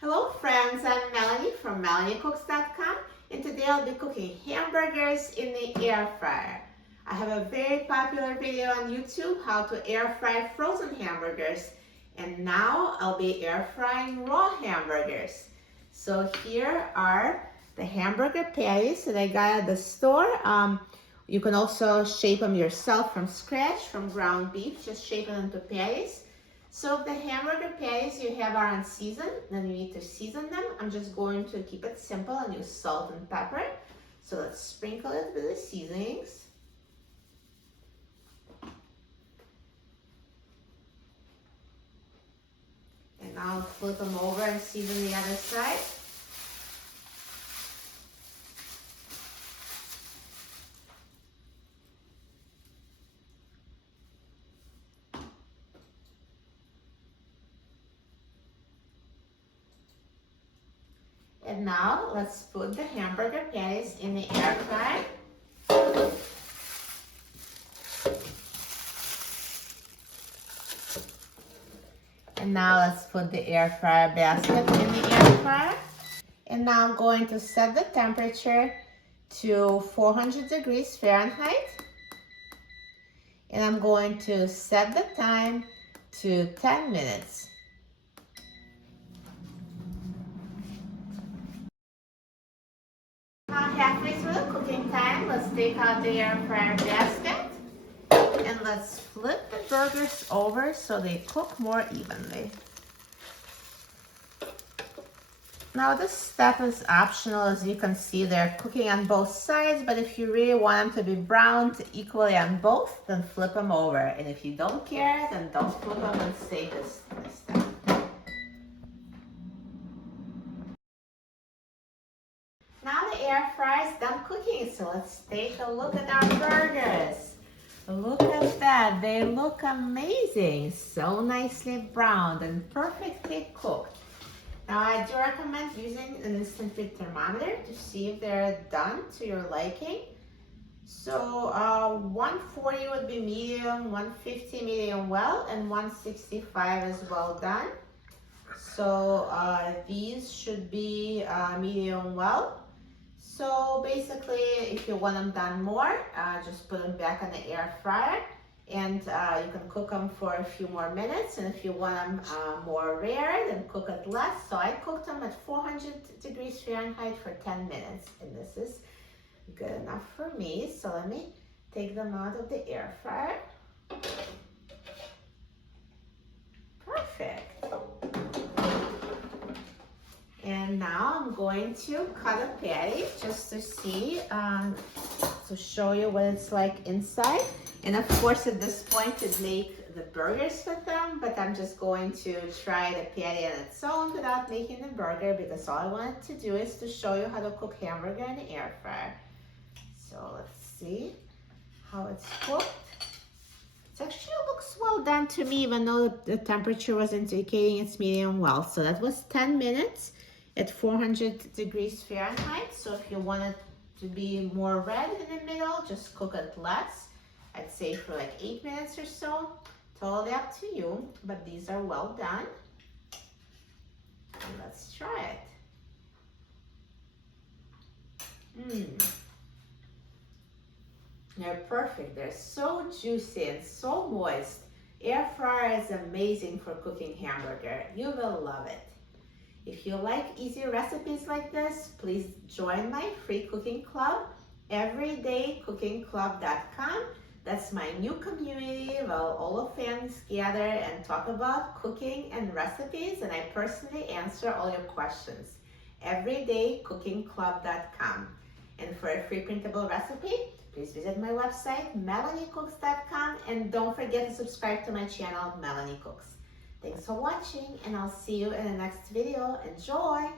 Hello friends, I'm Melanie from melaniecooks.com, and today I'll be cooking hamburgers in the air fryer. I have a very popular video on YouTube, how to air fry frozen hamburgers, and now I'll be air frying raw hamburgers. So here are the hamburger patties that I got at the store. You can also shape them yourself from scratch, from ground beef, just shape them into patties. So if the hamburger patties you have are unseasoned, then you need to season them. I'm just going to keep it simple and use salt and pepper. So let's sprinkle it with the seasonings. And now I'll flip them over and season the other side. And now let's put the hamburger patties in the air fryer. And now let's put the air fryer basket in the air fryer. And now I'm going to set the temperature to 400 degrees Fahrenheit. And I'm going to set the time to 10 minutes. Now halfway through the cooking time, let's take out the air fryer basket and let's flip the burgers over so they cook more evenly. Now this step is optional. As you can see, they're cooking on both sides, but if you really want them to be browned equally on both, then flip them over. And if you don't care, then don't flip them and save this step. Now the air fryer is done cooking, so let's take a look at our burgers. Look at that, they look amazing. So nicely browned and perfectly cooked. Now I do recommend using an instant read thermometer to see if they're done to your liking. So 140 would be medium, 150 medium well, and 165 is well done. So these should be medium well. So basically, if you want them done more, just put them back in the air fryer, and you can cook them for a few more minutes. And if you want them more rare, then cook it less. So I cooked them at 400 degrees Fahrenheit for 10 minutes, and this is good enough for me. So let me take them out of the air fryer. Perfect. And now I'm going to cut a patty just to see, to show you what it's like inside. And of course at this point to make the burgers with them, but I'm just going to try the patty on its own without making the burger, because all I wanted to do is to show you how to cook hamburger in the air fryer. So let's see how it's cooked. It actually looks well done to me, even though the temperature was indicating it's medium well. So that was 10 minutes. At 400 degrees Fahrenheit. So if you want it to be more red in the middle, just cook it less. I'd say for like 8 minutes or so. Totally up to you, but these are well done. And let's try it. They're perfect. They're so juicy and so moist. Air fryer is amazing for cooking hamburger. You will love it. If you like easy recipes like this, please join my free cooking club, everydaycookingclub.com. That's my new community where all the fans gather and talk about cooking and recipes, and I personally answer all your questions. everydaycookingclub.com. And for a free printable recipe, please visit my website, melaniecooks.com, and don't forget to subscribe to my channel, Melanie Cooks. Thanks for watching, and I'll see you in the next video. Enjoy!